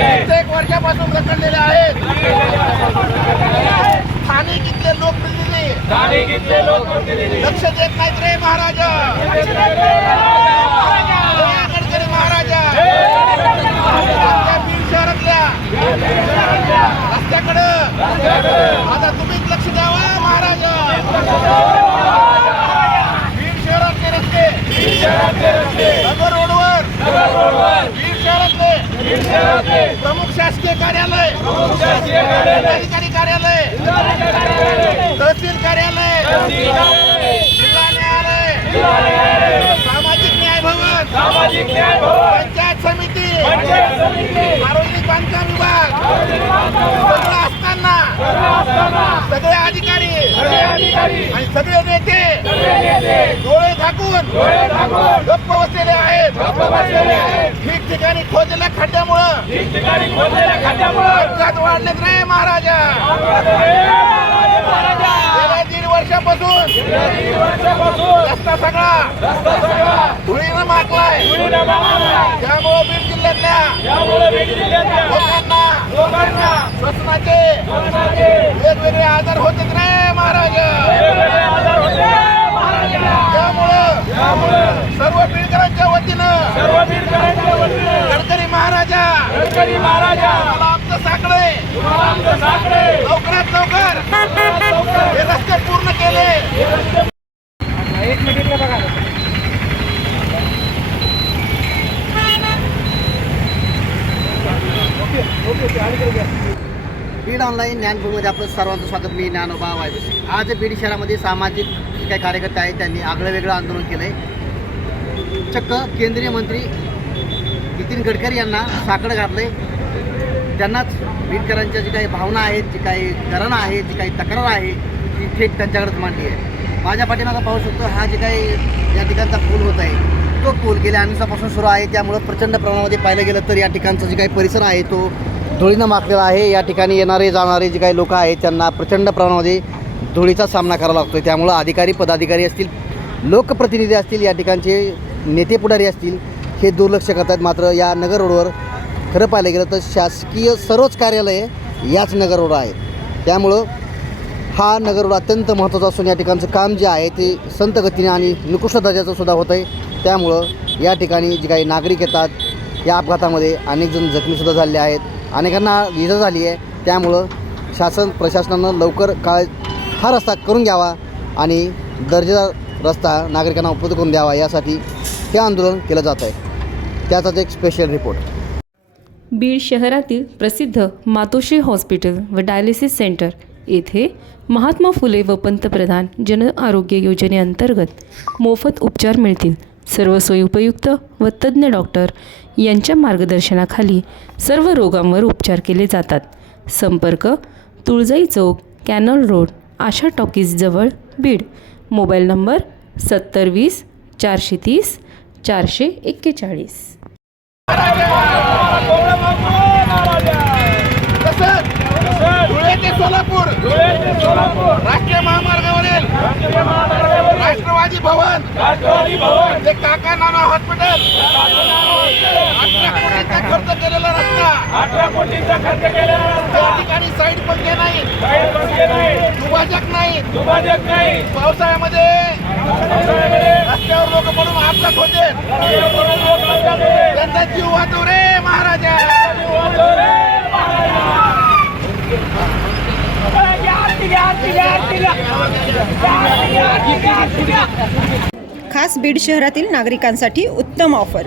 प्रत्येक वर्षापासून रखडलेले आहेत. ठाणे इथले लोक लक्ष देत नाहीत रे महाराजा. आता तुम्हीच लक्ष द्यावा महाराजा. प्रमुख शासकीय कार्यालय. जिल्हाधिकारी कार्यालय. तहसील कार्यालय. जिल्हा न्यायालय. सामाजिक न्याय भवन. सामाजिक न्याय भवन. पंचायत समिती. सार्वजनिक बांधकाम विभाग. सगळं असताना. सगळे अधिकारी. अधिकारी. आणि सगळे नेते. डोळे झाकून. गप्प ठिकठिकाणी खोदलेल्या खड्ड्यामुळं. ठिकठिकाणी खोदलेल्या खड्ड्यामुळे. अपघात वाढलेत रे महाराजा. गेल्या दीड वर्षापासून. वर्षापासून. रस्ता सगळा. धुळीनं मागलाय. त्यामुळे बीड जिल्ह्यातल्या लोकांना लोकांना श्वसनाचे वेगवेगळे आजार होते रे महाराजा. त्यामुळे सर्व बीडकरांच्या वतीनं गडकरी महाराजा गडकरी महाराजा. मला आमचं साकडे. लवकरात लवकर हे रस्ते पूर्ण केले. बीड ऑनलाईन ज्ञानभूमीमध्ये आपलं सर्वांचं स्वागत. मी ज्ञानोबा वायबसी आज बीड शहरामध्ये सामाजिक जे काही कार्यकर्ते आहेत त्यांनी आगळं वेगळं आंदोलन केलं आहे चक्क केंद्रीय मंत्री नितीन गडकरी यांना साकडं घातलं त्यांनाच बीडकरांच्या जी काही भावना आहेत जी काही करणं आहे जी काही तक्रार आहे ती थेट त्यांच्याकडेच मांडली आहे. माझ्या पाठीमागं पाहू शकतो हा जे काही या ठिकाणचा पूल होत आहे तो पूल गेल्या अनेक दिवसापासून सुरू आहे. त्यामुळं प्रचंड प्रमाणामध्ये पाहिलं गेलं तर या ठिकाणचा जे काही परिसर आहे तो धुळीनं माखलेला आहे. या ठिकाणी येणारे जाणारे जे काही लोक आहेत त्यांना प्रचंड प्रमाणामध्ये धुळीचा सामना करावा लागतो आहे त्यामुळं अधिकारी पदाधिकारी असतील लोकप्रतिनिधी असतील या ठिकाणचे नेते पुढारी असतील हे दुर्लक्ष करतात. मात्र या नगर रोडवर खरं पाहिलं गेलं तर शासकीय सर्वच कार्यालये याच नगर रोड आहेत त्यामुळं हा नगर रोड अत्यंत महत्त्वाचा असून या ठिकाणचं काम जे आहे ते संत गतीने आणि निकृष्ट दर्जाचं सुद्धा होतं आहे त्यामुळं या ठिकाणी जे काही नागरिक येतात या अपघातामध्ये अनेक जण जखमीसुद्धा झालेले आहेत. अनेकांना इजा झाली आहे. त्यामुळं शासन प्रशासनानं लवकर काळ हा रस्ता करून घ्यावा आणि दर्जेदार रस्ता नागरिकांना उपलब्ध करून द्यावा यासाठी हे आंदोलन केलं जात आहे. त्याचाच एक स्पेशल रिपोर्ट बीड शहरातील प्रसिद्ध मातोश्री हॉस्पिटल व डायलिसिस सेंटर येथे महात्मा फुले व पंतप्रधान जन आरोग्य योजनेअंतर्गत मोफत उपचार मिळतील. सर्व सोयी उपयुक्त व तज्ज्ञ डॉक्टर यांच्या मार्गदर्शनाखाली सर्व रोगांवर उपचार केले जातात. संपर्क तुळजाई चौक कॅनल रोड आशा टॉकीजजवळ बीड. मोबाईल नंबर सत्तर वीस चारशे तीस चारशे एक्केचाळीस. तसंच धुळे ते सोलापूर. राष्ट्रीय महामार्गावरील राष्ट्रवादी भवन. ते काका नाना हॉस्पिटल अठरा कोटींचा खर्च केलेला रस्ता अठरा कोटींचा खर्च केलेला रस्ता त्या ठिकाणी साईड पंखे नाही. काही पंखे नाही. दुभाजक नाही. दुभाजक नाही. पावसाळ्यामध्ये रस्त्यावर लोक पडून अपघात होते. त्यांचा जीव वाचव रे महाराजा. खास बीड शहरातील नागरिकांसाठी उत्तम ऑफर.